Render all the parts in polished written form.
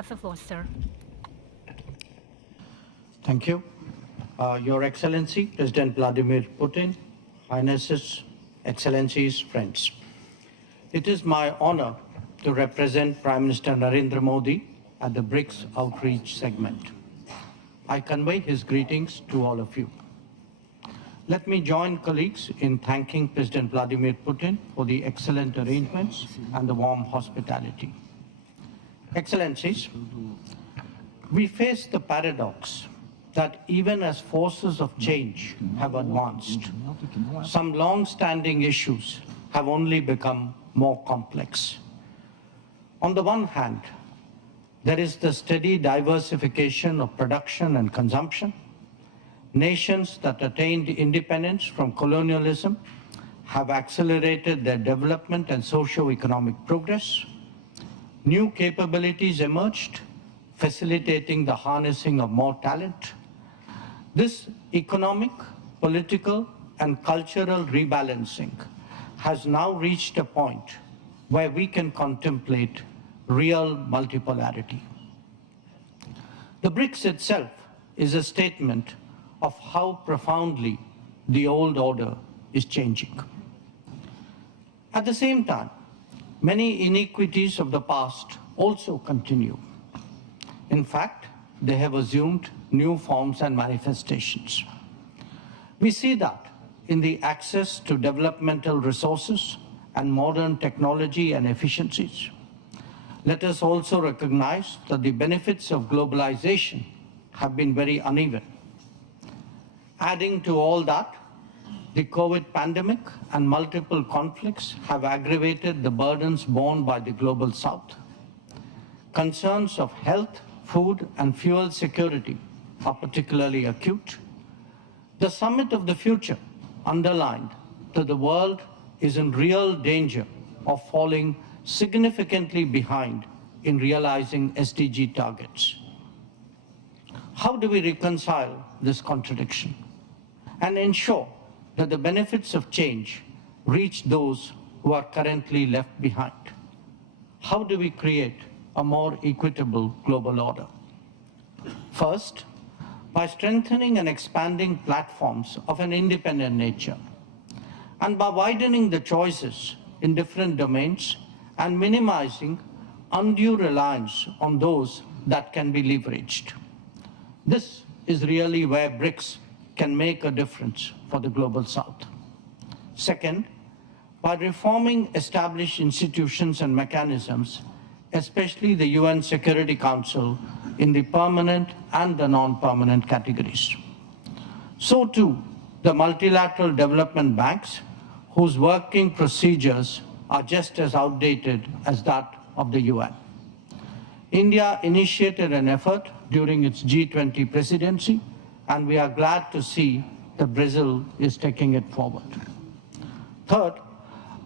have the floor, sir. Thank you. Your Excellency, President Vladimir Putin, Highnesses, Excellencies, friends. It is my honor to represent Prime Minister Narendra Modi at the BRICS outreach segment. I convey his greetings to all of you. Let me join colleagues in thanking President Vladimir Putin for the excellent arrangements and the warm hospitality. Excellencies, we face the paradox that even as forces of change have advanced, some long-standing issues have only become more complex. On the one hand, there is the steady diversification of production and consumption. Nations that attained independence from colonialism have accelerated their development and socio-economic progress. New capabilities emerged, facilitating the harnessing of more talent. This economic, political, and cultural rebalancing has now reached a point where we can contemplate real multipolarity. The BRICS itself is a statement of how profoundly the old order is changing. At the same time, many inequities of the past also continue. In fact, they have assumed new forms and manifestations. We see that in the access to developmental resources and modern technology and efficiencies. Let us also recognize that the benefits of globalization have been very uneven. Adding to all that, the COVID pandemic and multiple conflicts have aggravated the burdens borne by the global South. Concerns of health, food, and fuel security are particularly acute. The Summit of the Future underlined that the world is in real danger of falling significantly behind in realizing SDG targets. How do we reconcile this contradiction and ensure that the benefits of change reach those who are currently left behind? How do we create a more equitable global order? First, by strengthening and expanding platforms of an independent nature, and by widening the choices in different domains and minimizing undue reliance on those that can be leveraged. This is really where BRICS can make a difference for the global South. Second, by reforming established institutions and mechanisms, especially the UN Security Council in the permanent and the non-permanent categories. So too, the multilateral development banks, whose working procedures are just as outdated as that of the UN. India initiated an effort during its G20 presidency, and we are glad to see that Brazil is taking it forward. Third,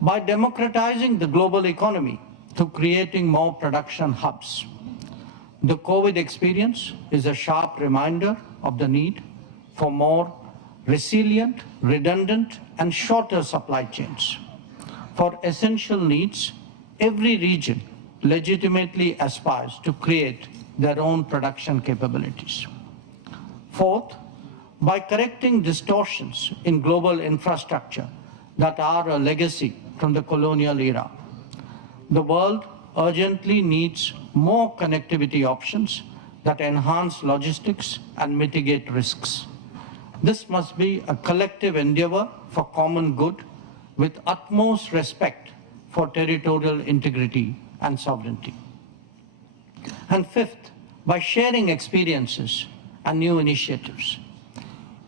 by democratizing the global economy through creating more production hubs. The COVID experience is a sharp reminder of the need for more resilient, redundant, and shorter supply chains. For essential needs, every region legitimately aspires to create their own production capabilities. Fourth, by correcting distortions in global infrastructure that are a legacy from the colonial era. The world urgently needs more connectivity options that enhance logistics and mitigate risks. This must be a collective endeavor for common good with utmost respect for territorial integrity and sovereignty. And fifth, by sharing experiences and new initiatives.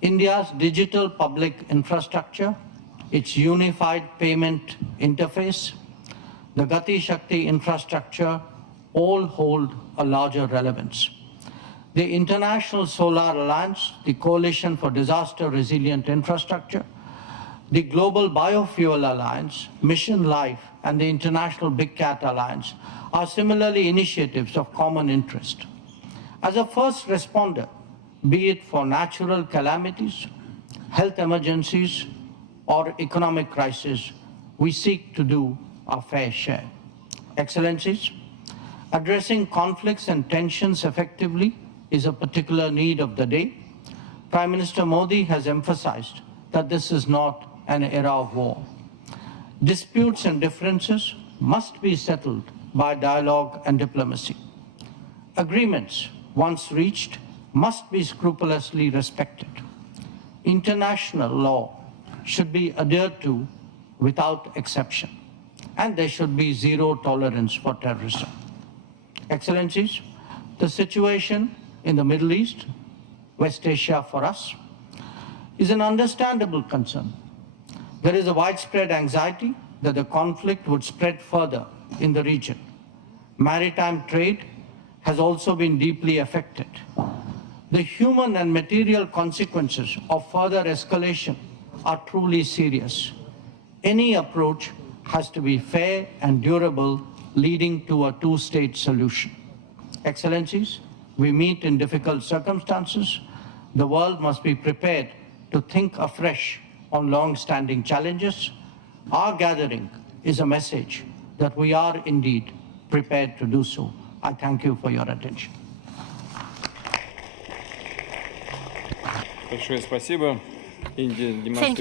India's digital public infrastructure, its unified payment interface, the Gati Shakti infrastructure all hold a larger relevance. The International Solar Alliance, the Coalition for Disaster Resilient Infrastructure, the Global Biofuel Alliance, Mission Life, and the International Big Cat Alliance are similarly initiatives of common interest. As a first responder, be it for natural calamities, health emergencies, or economic crisis, we seek to do our fair share. Excellencies, Addressing conflicts and tensions effectively is a particular need of the day. Prime Minister Modi has emphasized that this is not an era of war. Disputes and differences must be settled by dialogue and diplomacy. Agreements, once reached, must be scrupulously respected. International law should be adhered to without exception, and there should be zero tolerance for terrorism. Excellencies, the situation in the Middle East, West Asia for us, is an understandable concern. There is a widespread anxiety that the conflict would spread further in the region. Maritime trade has also been deeply affected. The human and material consequences of further escalation are truly serious. Any approach has to be fair and durable, leading to a two-state solution. Excellencies, we meet in difficult circumstances. The world must be prepared to think afresh on long-standing challenges. Our gathering is a message that we are indeed prepared to do so. I thank you for your attention. Большое спасибо. Индия демонстрирует